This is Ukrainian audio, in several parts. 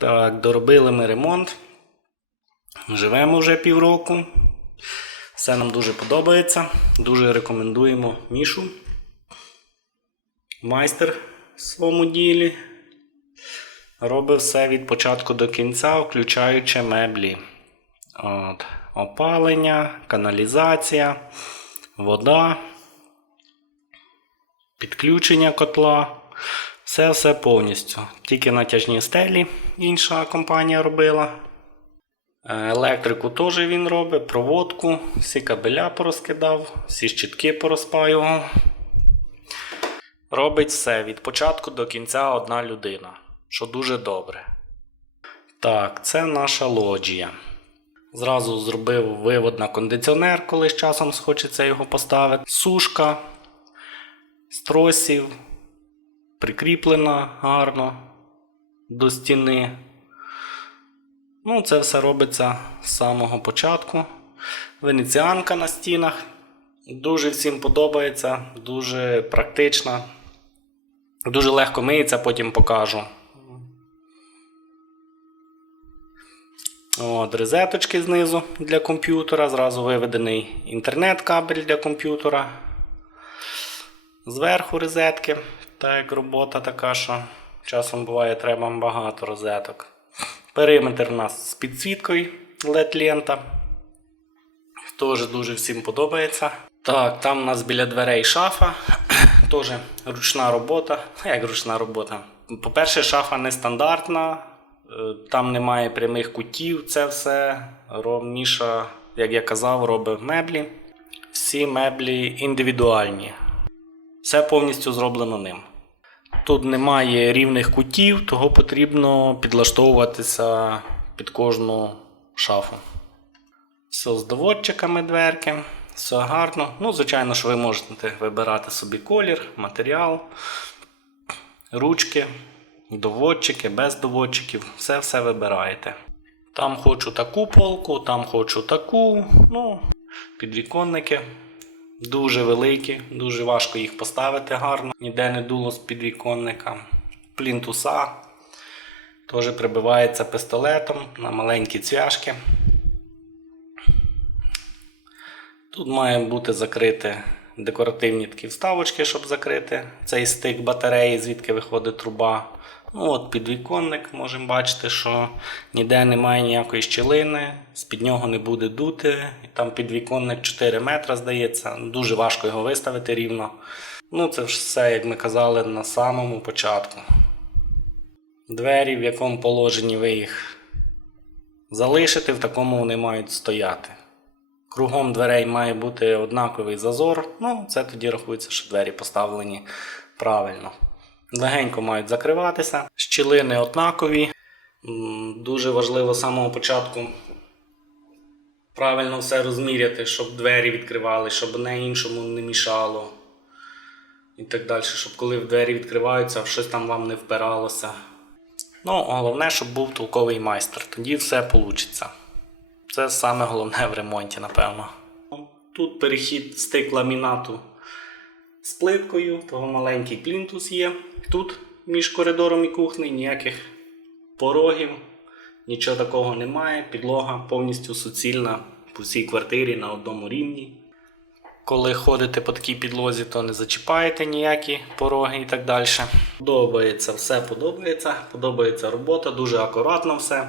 Так, доробили ми ремонт. Живемо вже півроку. Все нам дуже подобається. Дуже рекомендуємо Мішу. Майстер в своєму ділі. Робить все від початку до кінця, включаючи меблі. От. Опалення, каналізація, вода, підключення котла. Все все повністю. Тільки натяжні стелі інша компанія робила. Е, Електрику теж він робить, проводку, всі кабеля порозкидав, всі щитки порозпаював. Робить все від початку до кінця одна людина, що дуже добре. Так, це наша лоджія. Зразу зробив вивод на кондиціонер, коли з часом схочеться його поставити. Сушка з тросів, прикріплена гарно до стіни. Ну, це все робиться з самого початку. Венеціанка на стінах. Дуже всім подобається, дуже практична. Дуже легко миється, потім покажу. От, розеточки знизу для комп'ютера. Зразу виведений інтернет-кабель для комп'ютера. Зверху розетки. Так як робота така, що часом буває треба багато розеток. Периметр у нас з підсвіткою LED-лента. Теж дуже всім подобається. Так, там у нас біля дверей шафа. Теж ручна робота. Як ручна робота? По-перше, шафа нестандартна, е, там немає прямих кутів, це все. Ром Міша, як я казав, робить меблі. Всі меблі індивідуальні. Все повністю зроблено ним. Тут немає рівних кутів, того потрібно підлаштовуватися під кожну шафу. Все з доводчиками дверки, все гарно. Ну, звичайно, що ви можете вибирати собі колір, матеріал, ручки, доводчики, без доводчиків, все все вибираєте. Там хочу таку полку, там хочу таку. Ну, підвіконники дуже великі, дуже важко їх поставити гарно. Ніде не дуло з підвіконника. Плінтуса теж прибивається пістолетом на маленькі цвяшки. Тут має бути закрити декоративні такі вставочки, щоб закрити цей стик батареї, звідки виходить труба. От Підвіконник можемо бачити, що ніде немає ніякої щілини, з-під нього не буде дути. І там підвіконник 4 метри, здається. Дуже важко його виставити рівно. Ну, це все, як ми казали, на самому початку. Двері, в якому положенні ви їх залишите, в такому вони мають стояти. Кругом дверей має бути однаковий зазор. Ну, це тоді рахується, що двері поставлені правильно. Легенько мають закриватися. Щілини однакові. Дуже важливо з самого початку правильно все розміряти, щоб двері відкривали, щоб не іншому не мішало. І так далі, щоб коли двері відкриваються, щось там вам не впиралося. Ну, головне, щоб був толковий майстер. Тоді все вийде. Це саме головне в ремонті, напевно. Тут перехід стик ламінату з плиткою, того маленький плінтус є. Тут між коридором і кухнею ніяких порогів, нічого такого немає. Підлога повністю суцільна по всій квартирі на одному рівні. Коли ходите по такій підлозі, то не зачіпаєте ніякі пороги і так далі. Подобається, все подобається. Подобається робота, дуже акуратно все.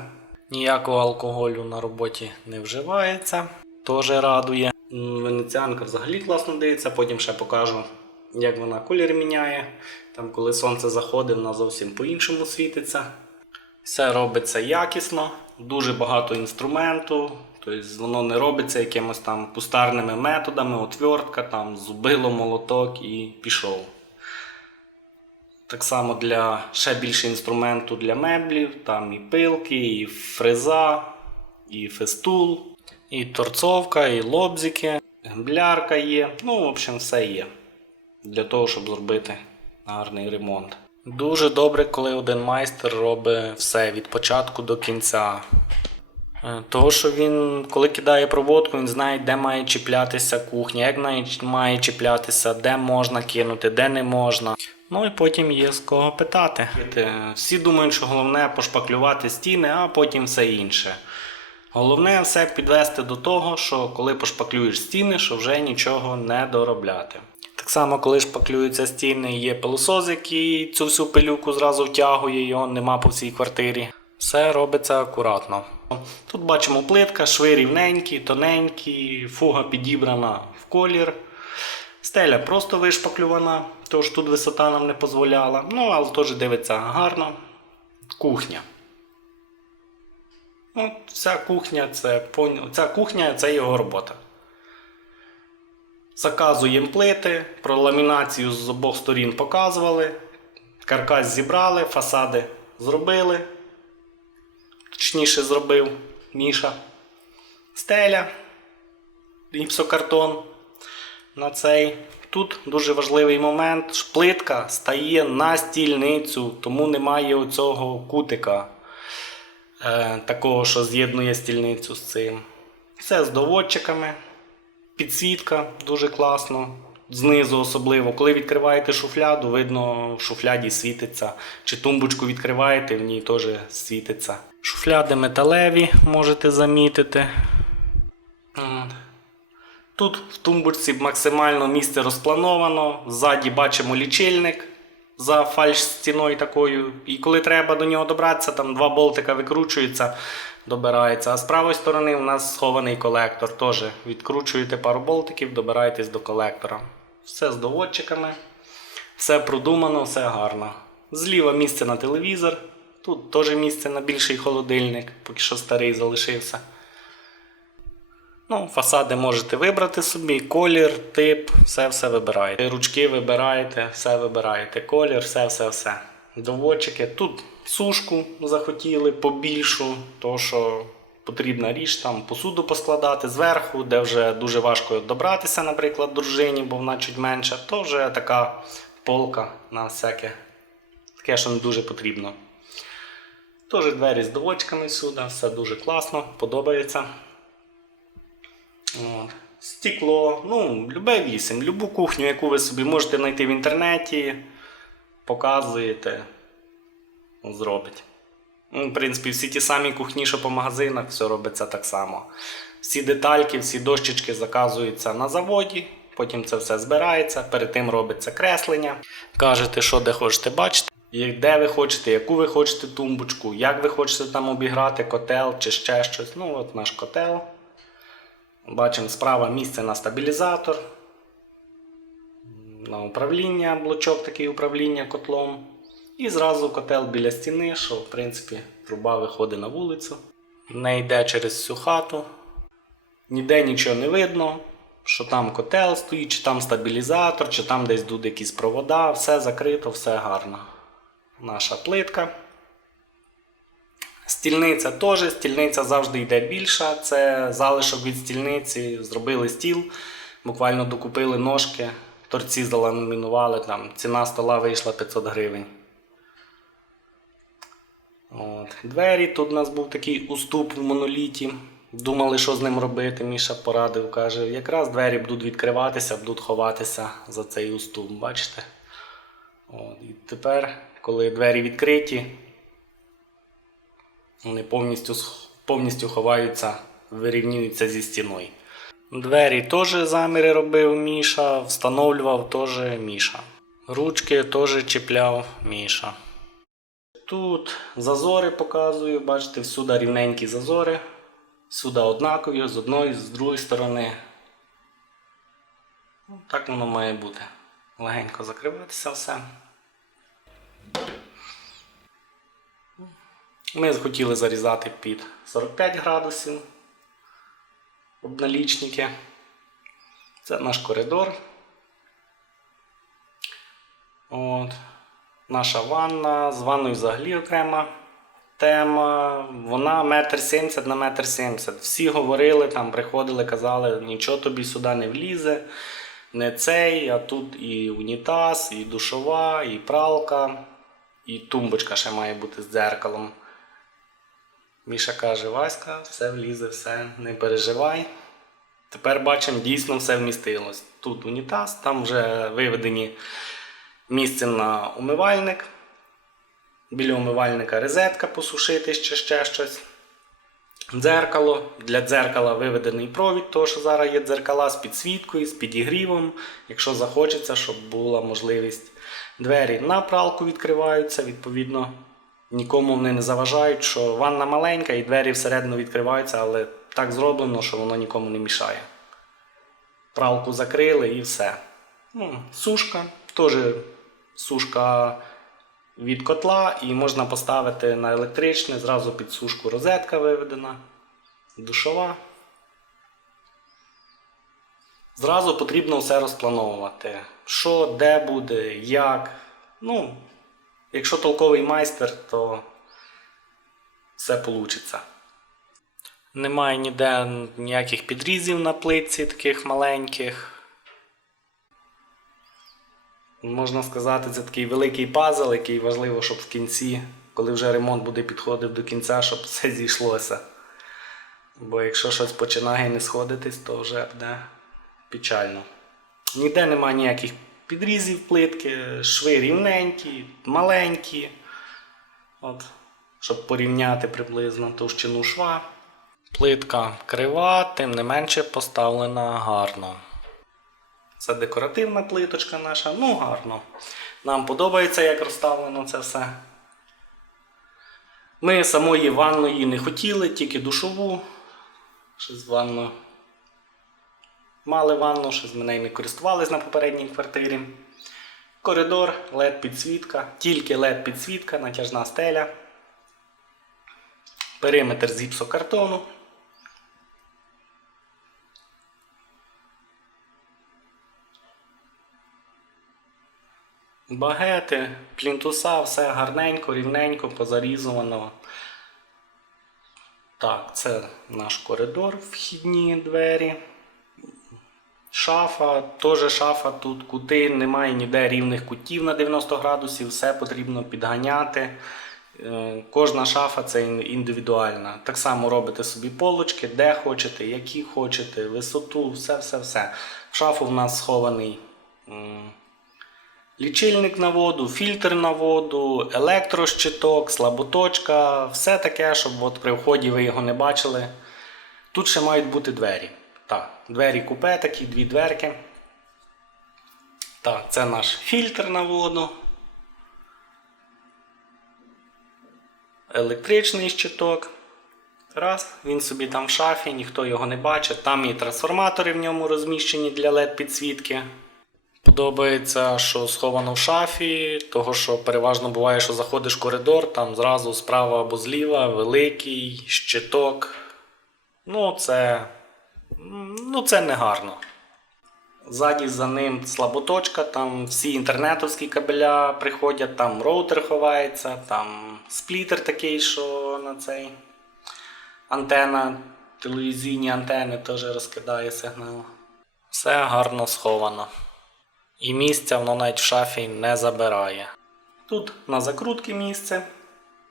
Ніякого алкоголю на роботі не вживається, теж радує. Венеціанка взагалі класно дивиться, потім ще покажу, як вона колір міняє. Там, коли сонце заходить, вона зовсім по-іншому світиться. Все робиться якісно, дуже багато інструменту. Тобто воно не робиться якимось там кустарними методами, отвертка, там зубило, молоток і пішов. Так само для ще більше інструменту для меблів, там і пилки, і фреза, і фестул, і торцовка, і лобзики, гемблярка є. Ну, в общем, все є для того, щоб зробити гарний ремонт. Дуже добре, коли один майстер робить все від початку до кінця. Е, Того, що він, коли кидає проводку, він знає, де має чіплятися кухня, як має- чіплятися, де можна кинути, де не можна. Ну і потім є з кого питати. Е, Всі думають, що головне пошпаклювати стіни, а потім все інше. Головне все підвести до того, що коли пошпаклюєш стіни, що вже нічого не доробляти. Так само, коли шпаклюються стіни, є пилосос, який цю всю пилюку зразу втягує, його нема по всій квартирі. Все робиться акуратно. Тут бачимо плитка, шви рівненькі, тоненькі, фуга підібрана в колір. Стеля просто вишпаклювана, тож тут висота нам не дозволяла. Ну, але теж дивиться гарно. Кухня. Ну, вся кухня це, ця кухня це його робота. Заказуємо плити, про ламінацію з обох сторін показували. Каркас зібрали, фасади зробили. Точніше зробив Міша. Стеля, гіпсокартон на цей. Тут дуже важливий момент. Плитка стає на стільницю, тому немає оцього кутика е, такого, що з'єднує стільницю з цим. Все з доводчиками. Підсвітка дуже класно. Знизу особливо. Коли відкриваєте шуфляду, видно, в шуфляді світиться. Чи тумбочку відкриваєте, в ній теж світиться. Шуфляди металеві можете замітити. Тут в тумбочці максимально місце розплановано. Ззаді бачимо лічильник за фальш-стіною такою. І коли треба до нього добратися, там два болтика викручуються, добирається. А з правої сторони у нас схований колектор. Теж відкручуєте пару болтиків, добираєтесь до колектора. Все з доводчиками, все продумано, все гарно. Зліва місце на телевізор. Тут теж місце на більший холодильник, поки що старий залишився. Ну, фасади можете вибрати собі, колір, тип, все все вибираєте. Ручки вибираєте, все вибираєте, колір, все, все, все. Доводчики. Тут сушку захотіли побільшу, то що потрібна річ, там посуду поскладати зверху, де вже дуже важко добратися, наприклад, дружині, бо вона чуть менша, то вже така полка на всяке. Таке, що не дуже потрібно. Теж двері з доводчиками сюди, все дуже класно, подобається. От. Стекло, ну, любе вісім, любу кухню, яку ви собі можете знайти в інтернеті, показуєте, зробить. Ну, в принципі, всі ті самі кухні, що по магазинах, все робиться так само. Всі детальки, всі дощечки заказуються на заводі, потім це все збирається, перед тим робиться креслення. Кажете, що де хочете бачити, де ви хочете, яку ви хочете тумбочку, як ви хочете там обіграти котел чи ще щось. Ну, от наш котел. Бачимо справа місце на стабілізатор, на управління, блочок такий управління котлом. І зразу котел біля стіни, що в принципі труба виходить на вулицю. Не йде через всю хату. Ніде нічого не видно, що там котел стоїть, чи там стабілізатор, чи там десь тут якісь провода, все закрито, все гарно. Наша плитка. Стільниця теж, стільниця завжди йде більша. Це залишок від стільниці. Зробили стіл, буквально докупили ножки, торці заламінували, там ціна стола вийшла 500 гривень. От. Двері, тут у нас був такий уступ в моноліті. Думали, що з ним робити. Міша порадив, каже, якраз двері будуть відкриватися, будуть ховатися за цей уступ. Бачите? От. І тепер, коли двері відкриті, вони повністю, повністю ховаються, вирівнюються зі стіною. Двері теж заміри робив Міша, встановлював теж Міша. Ручки теж чіпляв Міша. Тут зазори показую, бачите, всюди рівненькі зазори. Всюди однакові, з одної, з другої сторони. Так воно має бути. Легенько закриватися все. Ми захотіли зарізати під 45 градусів обналічники. Це наш коридор. От. Наша ванна. З ванною взагалі окрема тема. Вона метр сімдесят на метр сімдесят. Всі говорили, там приходили, казали, нічого тобі сюди не влізе. Не цей, а тут і унітаз, і душова, і пралка, і тумбочка ще має бути з дзеркалом. Міша каже, Васька, все влізе, все, не переживай. Тепер бачимо, дійсно все вмістилось. Тут унітаз, там вже виведені місце на умивальник. Біля умивальника розетка посушити ще, ще щось. Дзеркало. Для дзеркала виведений провід, тому що зараз є дзеркала з підсвіткою, з підігрівом, якщо захочеться, щоб була можливість. Двері на пралку відкриваються, відповідно, нікому вони не заважають, що ванна маленька і двері всередину відкриваються, але так зроблено, що воно нікому не мішає. Пралку закрили і все. Ну, сушка, теж сушка від котла, і можна поставити на електричне, зразу під сушку розетка виведена, душова. Зразу потрібно все розплановувати. Що, де буде, як. Ну, якщо толковий майстер, то все вийде. Немає ніде ніяких підрізів на плитці таких маленьких. Можна сказати, це такий великий пазл, який важливо, щоб в кінці, коли вже ремонт буде підходив до кінця, щоб все зійшлося. Бо якщо щось починає не сходитись, то вже буде печально. Ніде немає ніяких підрізів плитки, шви рівненькі, маленькі. От, щоб порівняти приблизно товщину шва. Плитка крива, тим не менше поставлена гарно. Це декоративна плиточка наша, ну гарно. Нам подобається, як розставлено це все. Ми самої ванної не хотіли, тільки душову. Щось ванну. Мали ванну, щось ми нею не користувались на попередній квартирі. Коридор, LED підсвітка, тільки LED підсвітка, натяжна стеля. Периметр з гіпсокартону. Багети, плінтуса, все гарненько, рівненько, позарізувано. Так, це наш коридор, вхідні двері. Шафа, теж шафа тут, кути, немає ніде рівних кутів на 90 градусів, все потрібно підганяти. Е, Кожна шафа це індивідуальна. Так само робите собі полочки, де хочете, які хочете, висоту, все-все-все. В шафу в нас схований лічильник на воду, фільтр на воду, електрощиток, слаботочка, все таке, щоб от при вході ви його не бачили. Тут ще мають бути двері. Так, двері купе, такі дві дверки. Так, це наш фільтр на воду. Електричний щиток. Раз, він собі там в шафі, ніхто його не бачить. Там і трансформатори в ньому розміщені для LED підсвітки. Подобається, що сховано в шафі, того що переважно буває, що заходиш в коридор, там зразу справа або зліва великий щиток. Ну, це, ну, це не гарно. Ззаді за ним слаботочка, там всі інтернетовські кабеля приходять, там роутер ховається, там сплітер такий, що на цей антена, телевізійні антени теж розкидає сигнал. Все гарно сховано. І місця воно навіть в шафі не забирає. Тут на закрутки місце.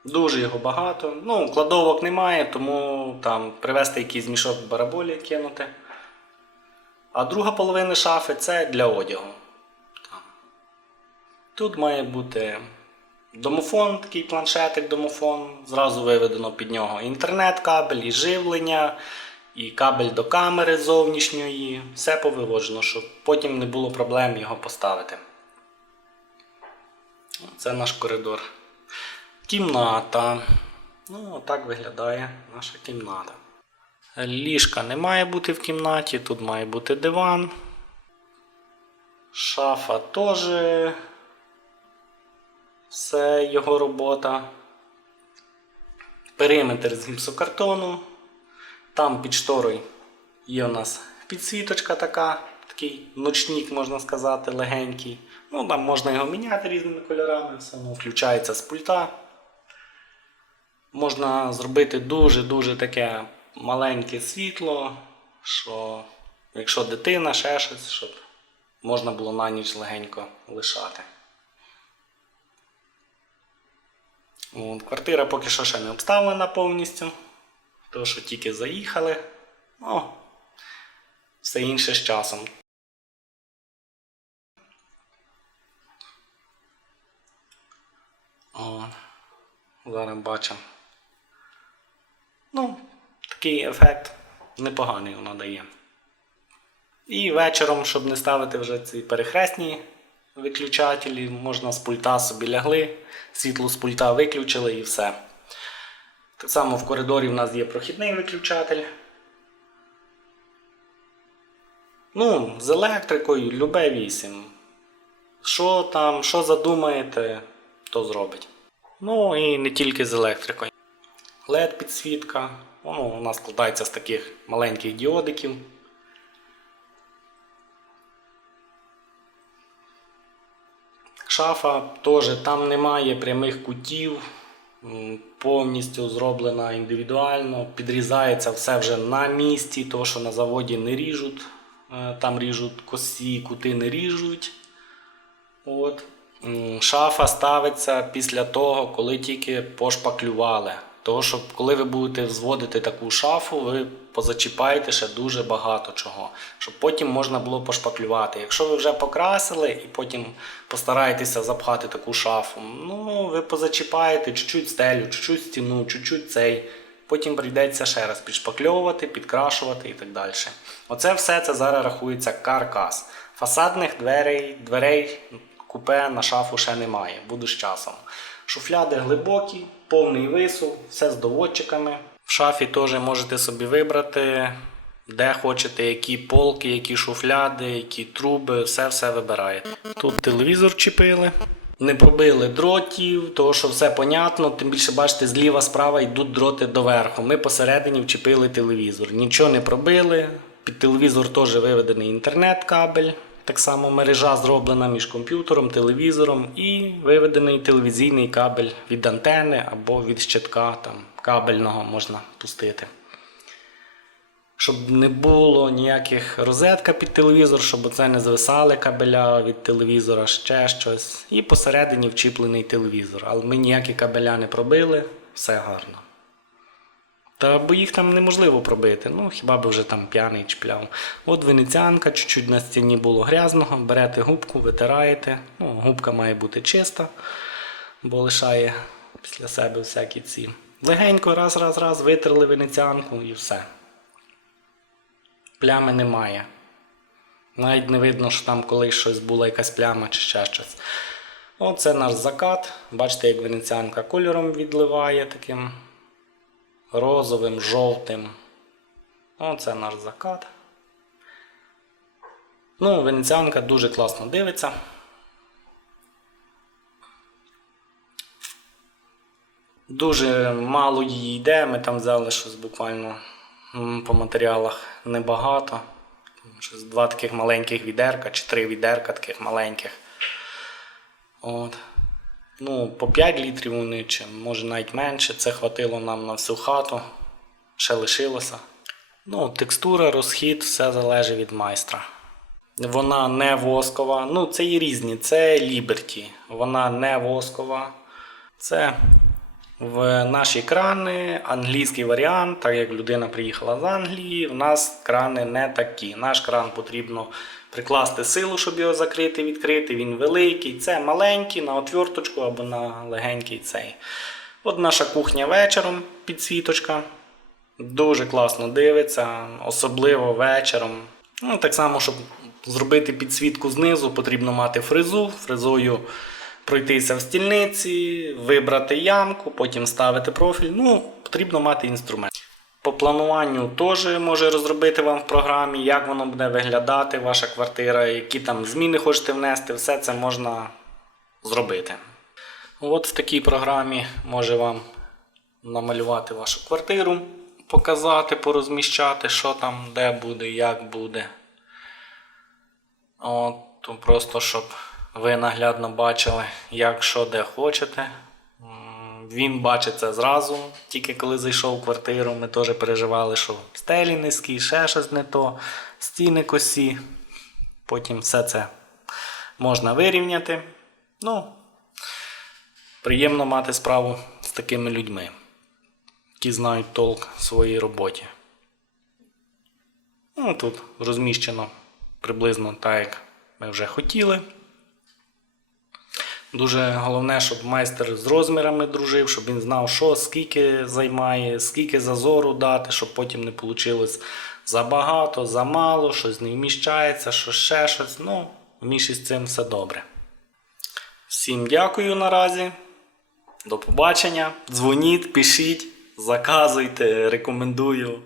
Дуже його багато. Ну, кладовок немає, тому там привезти якийсь мішок бараболі кинути. А друга половина шафи це для одягу. Тут має бути домофон, такий планшетик домофон. Зразу виведено під нього інтернет-кабель, і живлення, і кабель до камери зовнішньої. Все повиводжено, щоб потім не було проблем його поставити. Це наш коридор. Кімната. Ну, отак виглядає наша кімната. Ліжка не має бути в кімнаті, тут має бути диван. Шафа теж. Все його робота. Периметр з гіпсокартону. Там під шторою є у нас підсвіточка така, такий ночник, можна сказати, легенький. Ну, там можна його міняти різними кольорами, все воно включається з пульта. Можна зробити дуже-дуже таке маленьке світло, що якщо дитина, ще щось, щоб можна було на ніч легенько лишати. От, квартира поки що ще не обставлена повністю, тому що тільки заїхали. Ну, все інше з часом. О, зараз бачимо. Ну, такий ефект непоганий воно дає. І вечором, щоб не ставити вже ці перехресні виключателі, можна з пульта собі лягли, світло з пульта виключили і все. Так само в коридорі в нас є прохідний виключатель. Ну, з електрикою, любе 8. Що там, що задумаєте, то зробить. Ну і не тільки з електрикою. LED підсвітка. Воно у нас складається з таких маленьких діодиків. Шафа теж там немає прямих кутів, повністю зроблена індивідуально, підрізається все вже на місці, то що на заводі не ріжуть, е, там ріжуть косі, кути не ріжуть. От. Шафа ставиться після того, коли тільки пошпаклювали. Тому що коли ви будете взводити таку шафу, ви позачіпаєте ще дуже багато чого, щоб потім можна було пошпаклювати. Якщо ви вже покрасили і потім постараєтеся запхати таку шафу, ну ви позачіпаєте чуть-чуть стелю, чуть-чуть стіну, чуть-чуть цей. Потім прийдеться ще раз підшпакльовувати, підкрашувати і так далі. Оце все це зараз рахується каркас. Фасадних дверей, дверей купе на шафу ще немає, буде з часом. Шуфляди глибокі, повний висув, все з доводчиками. В шафі теж можете собі вибрати, де хочете, які полки, які шуфляди, які труби, все-все вибираєте. Тут телевізор чіпили. Не пробили дротів, того що все понятно, тим більше бачите, зліва справа йдуть дроти доверху. Ми посередині вчепили телевізор. Нічого не пробили. Під телевізор теж виведений інтернет-кабель. Так само мережа зроблена між комп'ютером, телевізором і виведений телевізійний кабель від антени або від щитка там, кабельного можна пустити. Щоб не було ніяких розетка під телевізор, щоб оце не звисали кабеля від телевізора, ще щось. І посередині вчіплений телевізор. Але ми ніякі кабеля не пробили, все гарно. Та бо їх там неможливо пробити. Ну, хіба би вже там п'яний чіпляв. От венеціанка, чуть-чуть на стіні було грязного, берете губку, витираєте. Ну, губка має бути чиста, бо лишає після себе всякі ці. Легенько раз, раз, раз, витерли венеціанку і все. Плями немає. Навіть не видно, що там колись щось була якась пляма чи ще щось. Оце наш закат. Бачите, як венеціанка кольором відливає таким розовим, жовтим. Оце наш закат. Ну, венеціанка дуже класно дивиться. Дуже мало її йде, ми там взяли щось буквально по матеріалах небагато. Щось два таких маленьких відерка чи три відерка таких маленьких. От. Ну, по 5 літрів вони, чи може навіть менше. Це хватило нам на всю хату. Ще лишилося. Ну, текстура, розхід, все залежить від майстра. Вона не воскова. Ну, це є різні. Це Liberty. Вона не воскова. Це в наші крани англійський варіант, так як людина приїхала з Англії, в нас крани не такі. Наш кран потрібно прикласти силу, щоб його закрити, відкрити. Він великий, це маленький на отверточку або на легенький цей. От наша кухня вечором, підсвіточка. Дуже класно дивиться, особливо вечором. Ну, так само, щоб зробити підсвітку знизу, потрібно мати фрезу. Фрезою пройтися в стільниці, вибрати ямку, потім ставити профіль. Ну, потрібно мати інструмент. По плануванню теж може розробити вам в програмі, як воно буде виглядати, ваша квартира, які там зміни хочете внести, все це можна зробити. От в такій програмі може вам намалювати вашу квартиру, показати, порозміщати, що там, де буде, як буде. От, просто щоб ви наглядно бачили, як що де хочете. Він бачить це зразу, тільки коли зайшов в квартиру, ми теж переживали, що стелі низькі, ще щось не то, стіни косі. Потім все це можна вирівняти. Ну, приємно мати справу з такими людьми, які знають толк в своїй роботі. Ну, тут розміщено приблизно так, як ми вже хотіли. Дуже головне, щоб майстер з розмірами дружив, щоб він знав, що скільки займає, скільки зазору дати, щоб потім не вийшло забагато, замало, щось не вміщається, що ще щось. Ну, в з цим все добре. Всім дякую наразі. До побачення. Дзвоніть, пишіть, заказуйте, рекомендую.